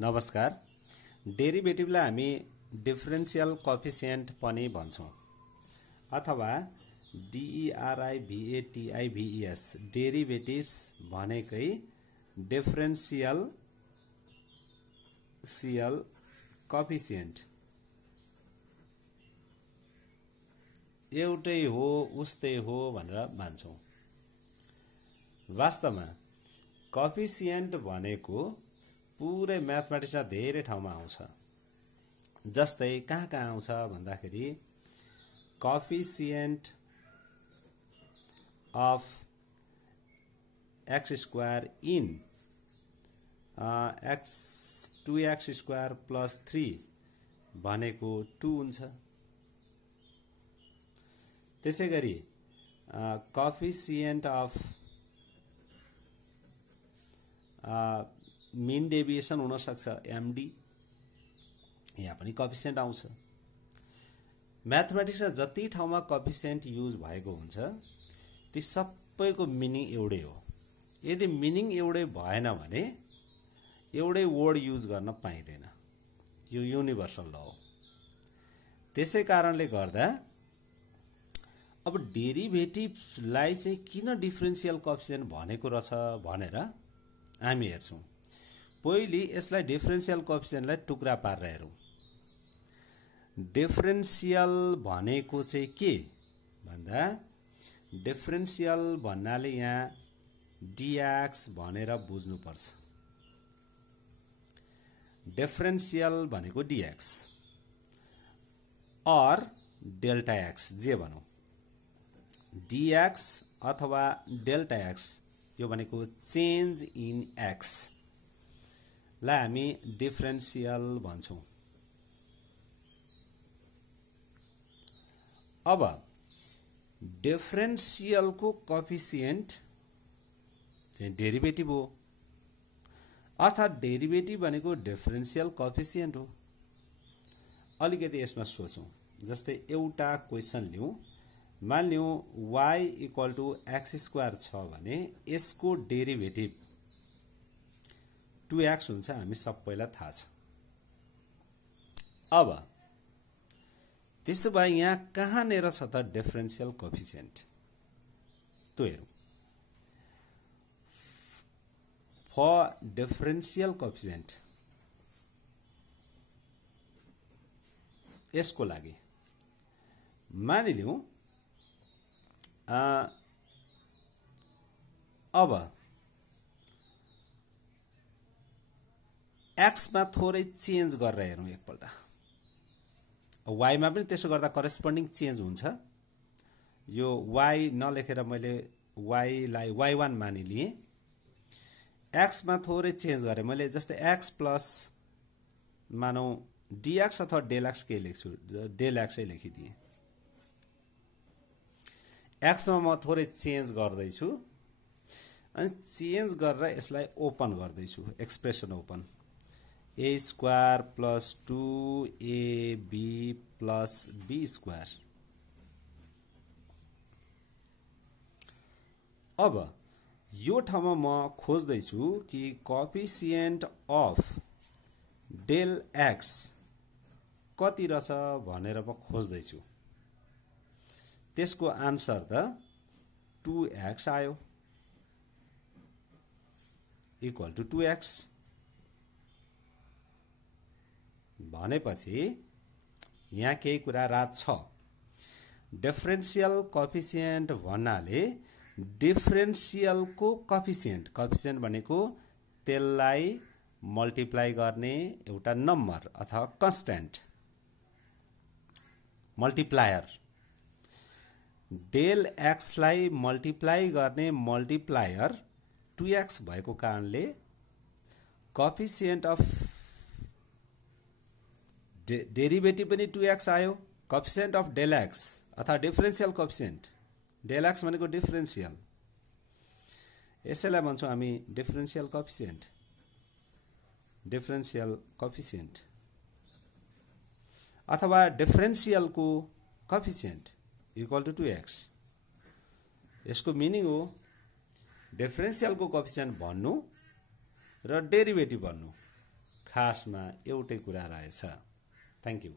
नमस्कार। डेरिभेटिभलाई हामी differential coefficient पनि भन्छौं अथवा DERIVATIVES डेरिभेटिभ्स भनेकै डिफरेन्शियल कोएफिसिएन्ट एउटै हो उस्तै हो भनेर मान्छौं। वास्तवमा कोएफिसिएन्ट भनेको पुरै म्याथमेटिक्समा धेरै ठाउँमा आउँछ। जस्तै कहाँ आउँछ भन्दाखेरि coefficient of x square in 2x square plus 3 भनेको 2 हुन्छ। त्यसैगरी कोएफिसिएन्ट अफ मीन डेभिएसन हुन सक्छ MD, यहाँ पनि कोएफिसिएन्ट आउँछ। म्याथमेटिक्समा जति ठाउँमा कोएफिसिएन्ट युज भएको हुन्छ ती सबैको मिनिङ एउटै हो। यदि मिनिङ एउटै भएन भने एउटै वर्ड युज गर्न पाइँदैन। यो युनिभर्सल ल हो। त्यसै कारणले गर्दा अब डेरिभेटिभलाई चाहिँ किन डिफरेन्शियल कोएफिसिएन्ट भनेको रहेछ भनेर हामी हेर्छौं। पहिले यसलाई डिफरेन्शियल कोएफिसिएन्टलाई टुक्रा पारेर हेरौं। डिफरेन्शियल भनेको चाहिँ के भन्दा डिफरेन्शियल भन्नाले यहाँ dx भनेर बुझ्नुपर्छ। डिफरेन्शियल भनेको dx और डेल्टा x जे भनौं, dx अथवा डेल्टा x यो भनेको चेन्ज इन x लाई हामी डिफरेन्शियल भन्छौं। अब डिफरेन्शियल को कोएफिसिएन्ट चाहिँ डेरिभेटिभ हो अर्थात डेरिभेटिभ भनेको डिफरेन्शियल कोएफिसिएन्ट हो। अलिकति यसमा सोचौं। जस्तै एउटा क्वेशन लिउँ। मानिलिउँ y equal to x square छ भने यसको डेरिभेटिभ 2x हुन्छ, हामी सबैलाई थाहा छ। अब त्यसो भए यहाँ कहाँनेर छ त डिफरेन्शियल कोएफिसिएन्ट त्यो हेरौं। फर डिफरेन्शियल कोएफिसिएन्ट यसको लागि मानिलिउँ अब x मा थोरै चेन्ज गरेर हेरौं एकपल्ट। y मा पनि त्यसो गर्दा करेस्पोन्डिङ चेन्ज हुन्छ। यो y नलेखेर मैले y लाई y1 मानिलिएँ। x मा थोरै चेन्ज गरे मैले, जस्तै x प्लस मानौं dx अथवा डेल x के लेख्छु, डेल x नै लेखिदिए। x मा म थोरै चेन्ज गर्दैछु अनि चेन्ज गरेर यसलाई ओपन गर्दैछु, expression open. a square plus 2ab plus b square. अब यो ठाउँमा म खोज्दैछु कि कोएफिसिएन्ट अफ डेल x कति रहेछ भनेर म खोज्दैछु। त्यसको आन्सर त 2x आयो, इक्वल टु 2x। भनेपछि यहाँ केही कुरा रात छ। डिफरेन्शियल कोएफिसिएन्ट भन्नाले डिफरेन्शियल को कोएफिसिएन्ट, कोएफिसिएन्ट भनेको त्यसलाई मल्टिप्लाई गर्ने एउटा नम्बर अथवा कन्स्टेन्ट, मल्टिप्लायर। डेल x लाई मल्टिप्लाई गर्ने मल्टिप्लायर 2x भएको कारणले कोएफिसिएन्ट अफ डेरिभेटिभ पनि 2x आयो। कोएफिसिएन्ट अफ डेल x अथवा डिफरेन्शियल कोएफिसिएन्ट, डेल x भनेको डिफरेन्शियल, यसैलाई भन्छौं हामी डिफरेन्शियल कोएफिसिएन्ट। डिफरेन्शियल कोएफिसिएन्ट अथवा डिफरेन्शियल को कोएफिसिएन्ट इक्वल टु 2x। यसको मिनिङ हो डिफरेन्शियल को कोएफिसिएन्ट भन्नु र डेरिभेटिभ भन्नु खासमा एउटै कुरा रहेछ। Thank you.